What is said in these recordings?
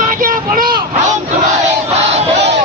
तुम आगे बढ़ो, हम तुम्हारे साथ हैं।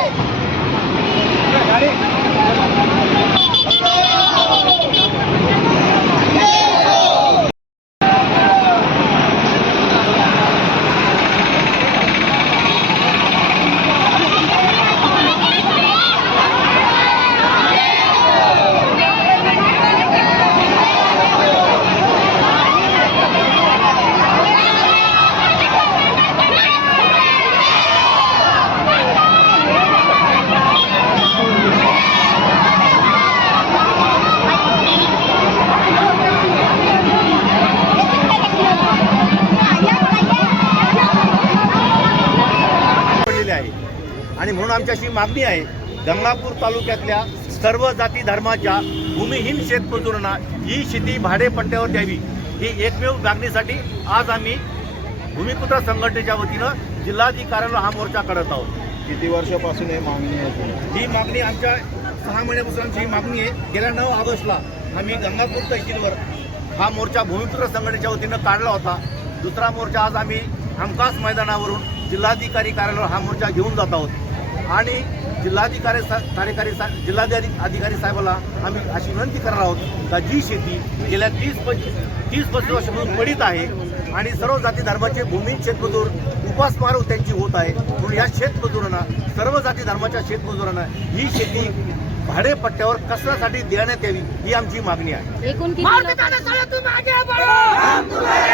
आणि म्हणून आमची अशी मागणी आहे, गंगापूर तालुक्यातल्या सर्व जाती धर्माच्या भूमिहीन शेतमजुरांना ही शेती भाडेपट्ट्यावर द्यावी, ही एकमेव मागणीसाठी आज आम्ही भूमिपुत्र संघटनेच्या वतीनं जिल्हाधिकाऱ्याला हा मोर्चा करत आहोत। किती वर्षापासून ही मागणी आहे? ही मागणी आमच्या 6 महिन्यापासून आमची ही मागणी आहे। गेल्या 9 ऑगस्टला आम्ही गंगापूर तहसीलवर हा मोर्चा भूमिपुत्र संघटनेच्या वतीनं काढला होता। दुसरा मोर्चा आज आम्ही हमखास मैदानावरून जिल्हाधिकारी कार्यालयावर हा मोर्चा घेऊन जात आहोत आणि जिल्हाधिकारी साहेबाला आम्ही अशी विनंती करणार आहोत का जी शेती गेल्या 30-35 वर्षापासून पडीत आहे आणि सर्व जाती धर्माचे भूमिहीन शेतमजूर उपासमार त्यांची होत आहे, म्हणून या शेतमजुरांना, सर्व जाती धर्माच्या शेतमजुरांना ही शेती भाडेपट्ट्यावर कसण्यासाठी देण्यात यावी, ही आमची मागणी आहे। तुम आगे बढ़ो, हम तुम्हारे